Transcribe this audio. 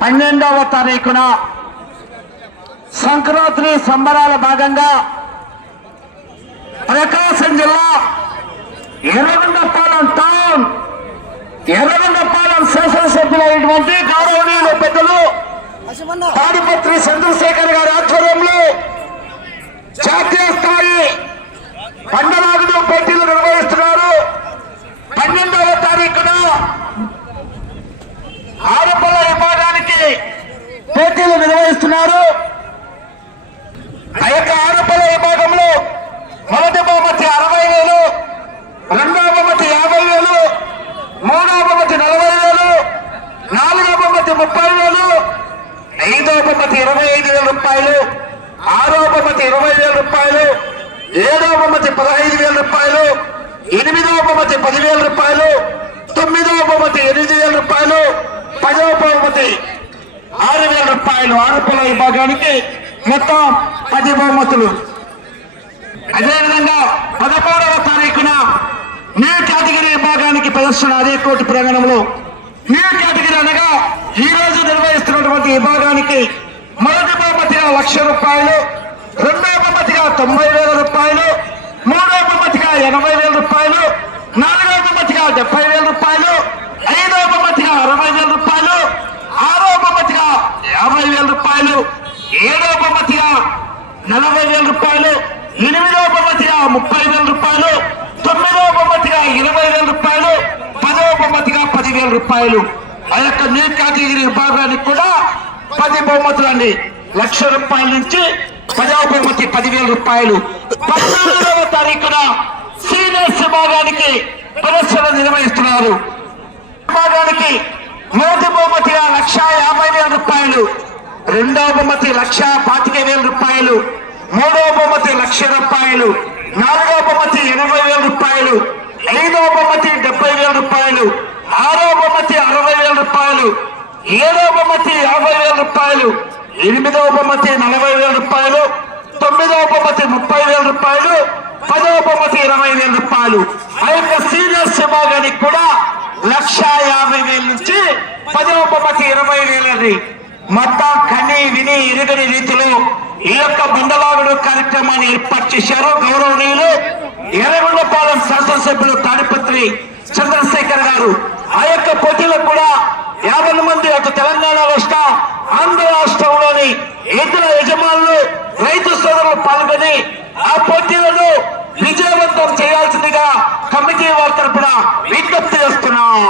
12వ తారీఖున సంక్రాంతి సంబరాల భాగంగా ప్రకాశం జిల్లా ఎర్రగొండపాలెం టౌన్ ఎర్రగొండపాలెం శాసనసభ్యులైనటువంటి గౌరవనీయులు పెద్దలు తాడిపత్రి చంద్రశేఖర్ గారి ఆధ్వర్యంలో జాతీయ స్థాయి పండలాగుడు పోటీలు నిర్వహిస్తున్నారు. 12వ తారీఖున ఆడపిల్ల విభాగానికి పోటీలు నిర్వహిస్తున్నారు. ఆ యొక్క ఆడపిల్ల విభాగంలో మొదటి బహుమతి 60,000, రెండవ బహుమతి 50,000, మూడవ బహుమతి 40,000, నాలుగవ బహుమతి 30,000, ఐదవ బహుమతి 25,000 రూపాయలు, ఆరవ బహుమతి 20,000 రూపాయలు, ఏడవ బహుమతి 15,000 రూపాయలు, ఎనిమిదవ బహుమతి 10,000 రూపాయలు, తొమ్మిదవ బహుమతి 8,000 రూపాయలు, 10వ బహుమతి 6,000 రూపాయలు. ఆడపిల్ల విభాగానికి మొత్తం 10 బహుమతులు. అదేవిధంగా 13వ తారీఖున న్యూ కేటగిరీ విభాగానికి ప్రదర్శన అదే కోర్టు ప్రాంగణంలో న్యూ కేటగిరీ అనగా ఈ రోజు నిర్వహిస్తున్నటువంటి విభాగానికి మొదటి బహుమతిగా 1,00,000 రూపాయలు, రెండవ బహుమతిగా 90,000 రూపాయలు, మూడవ బహుమతిగా 80,000 రూపాయలు, నాలుగవ బహుమతిగా 70,000 రూపాయలు, ఐదవ బహుమతిగా 60,000 రూపాయలు, ఆరవ బహుమతిగా 50,000 రూపాయలు, ఏడవ బహుమతిగా 40,000 రూపాయలు, ఎనిమిదవ బహుమతిగా 30,000 రూపాయలు, తొమ్మిదవ బహుమతిగా 20,000 రూపాయలు, 10వ బహుమతిగా 10,000 రూపాయలు. ఆ యొక్క న్యూ కేటగిరీ విభాగానికి కూడా 10 బహుమతులు అండి. 1,00,000 రూపాయల నుంచి 10వ బహుమతి 10,000 రూపాయలు. 14వ తారీఖున సీనియర్స్ విభాగానికి ప్రదర్శన నిర్వహిస్తున్నారు. విభాగానికి మొదటి బహుమతిగా 1,50,000 రూపాయలు, రెండవ బహుమతి 1,25,000 రూపాయలు, మూడవ బహుమతి 1,00,000 రూపాయలు, నాలుగవ బహుమతి 80,000 రూపాయలు, ఐదవ బహుమతి 70,000 రూపాయలు, ఆరవ బహుమతి 60,000 రూపాయలు, ఏడవ బహుమతి 50,000 రూపాయలు, ఎనిమిదవ బహుమతి 40,000 రూపాయలు, తొమ్మిదవ బహుమతి 30,000 రూపాయలు, 10వ బహుమతి 20,000 రూపాయలు. ఆ యొక్క సీనియర్స్ విభాగానికి కూడా 1,50,000 నుంచి 10వ బహుమతి 20,000. మొత్తం కని విని ఎరుగని రీతిలో ఈ యొక్క బండలాగుడు కార్యక్రమాన్ని ఏర్పాటు చేశారు గౌరవనీయులు ఎర్రగొండపాలెం శాసనసభ్యులు తాడిపత్రి చంద్రశేఖర్ గారు. ఆ యొక్క పోటీలో కూడా 50 మంది అటు తెలంగాణ రాష్ట్ర, ఆంధ్ర రాష్ట్రంలోని ఇతర యజమానులు, రైతు సోదరులు పాల్గొని ఆ పోటీలను విజయవంతం చేయాల్సిందిగా కమిటీ వారి తరఫున విజ్ఞప్తి చేస్తున్నాం.